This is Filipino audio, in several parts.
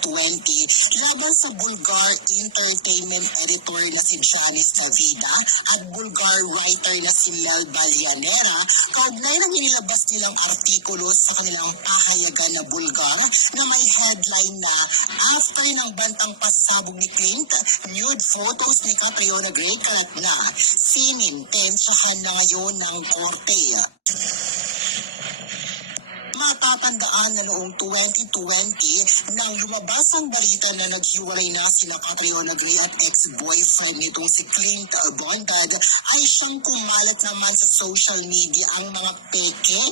2020 laban sa Bulgar entertainment editor na si Janice Navida at Bulgar writer na si Mel Balyanera kaugnay ng inilabas nilang artikulo sa kanilang pahayagan na Bulgar na may headline na After ng bantang pasabog ni Clint, nude photos ni Catriona Gray kalat na sinintensyahan na ngayon ng korte. Matatandaan na noong 2020 nang lumabas ang balita na naghiwalay na sina Catriona Gray at ex-boyfriend nitong si Clint Bondad ay siyang kumalat naman sa social media ang mga peke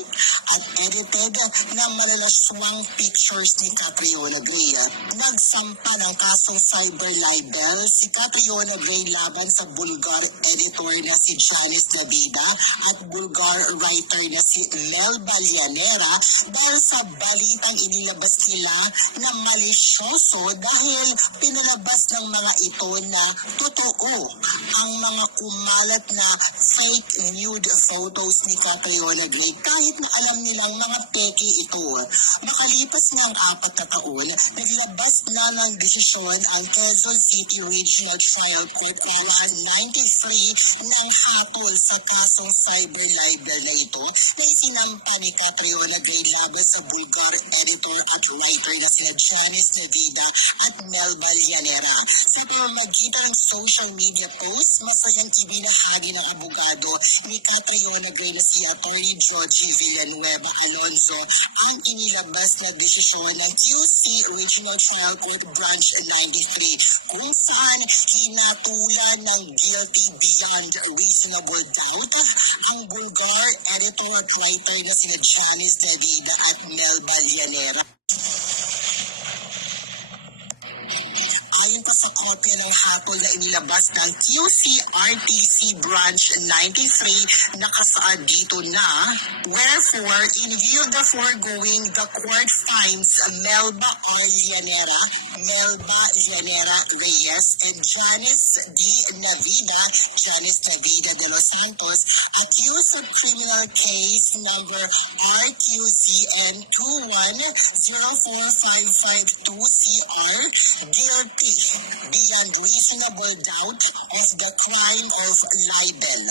at edited na malalaswang pictures ni Catriona Gray. Nagsampa ng kasong cyber libel si Catriona Gray laban sa Bulgar editor na si Janice Navida at Bulgar writer na si Mel Balyanera dahil sa balitang inilabas nila na malisyoso dahil pinalabas ng mga ito na totoo ang mga kumalat na fake nude photos ni Catriona Gray kahit na alam nilang mga peke ito. Makalipas nga ang apat na taon, naglabas na ng desisyon ang Quezon City Regional Trial Court para 93 ng hatol sa kasong cyber libel na ito na isinampa ni Catriona Gray laban sa Bulgar editor at writer na sina Janice Navida at Mel Balyanera. Sa pamamagitan ng social media posts, masayang ibinahagi ng abogado ni Catriona Gray na si Attorney Georgie Villanueva Alonzo ang inilabas na desisyon ng QC Regional Trial Court Branch 93 kung saan hinatulan ng guilty beyond reasonable doubt ang Bulgar editor at writer na sina Janice Navida at Mel Balyanera. Ayon pa sa kopya ng hatol na inilabas ng QCRTC Branch 93, nakasaad dito na, Wherefore, in view of the foregoing, the court finds Melba R. Llanera, Melba Llanera Reyes, and Janice D. Navida, Janice Navida de los Santos, accused of criminal case number RQZN 2104552CR, guilty beyond reasonable doubt of the crime of libel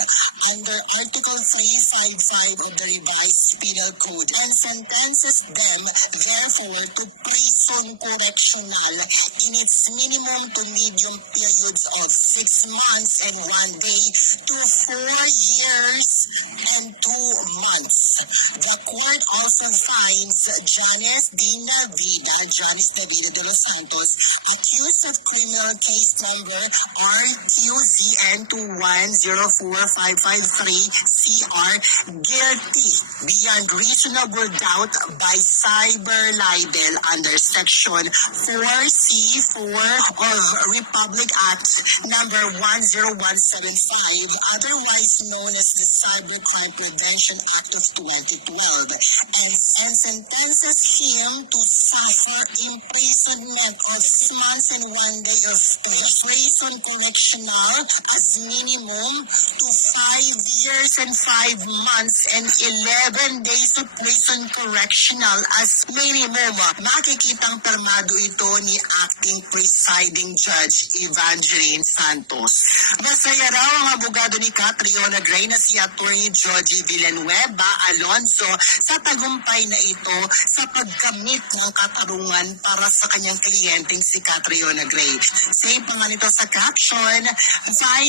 under Article 355 of the Revised Penal Code and sentences them therefore to prison correctional in its minimum to medium periods of six months and one day to four years and two months. The court also finds Janice D. Navida, Janice Navida de los Santos, accused of criminal case number RQZN 2104553CR guilty beyond reasonable doubt by cyber libel under section 4C4 of Republic Act number 10175 otherwise known as the Cybercrime Prevention Act of 2012 and, and sentences him to suffer imprisonment of six months and one day of prison correctional as minimum to five years and five months and 11 days of prison correctional as minimum. Makikitang permado ito ni acting presiding judge Evangeline Santos. Masaya raw ang abogado ni Catriona Gray na si Attorney Georgie Villanueva Alonso sa tagumpay na ito sa pagkamit ng katarungan para sa kanyang kliyenteng si Catriona Gray. Say pa nga nito sa caption,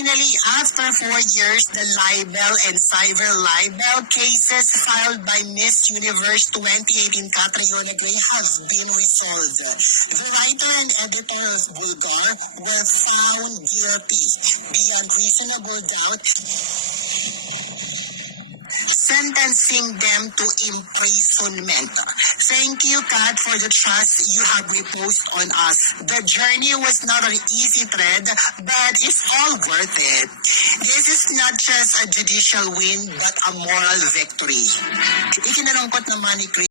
Finally, after four years, the libel and cyber libel cases filed by Miss Universe 2018 Catriona Gray have been resolved. The writer and editor of Bulgar were found guilty beyond reasonable doubt sentencing them to imprisonment. Thank you, God, for the trust you have reposed on us. The journey was not an easy thread, but it's all worth it. This is not just a judicial win, but a moral victory. Ikinalungkot naman ni Chris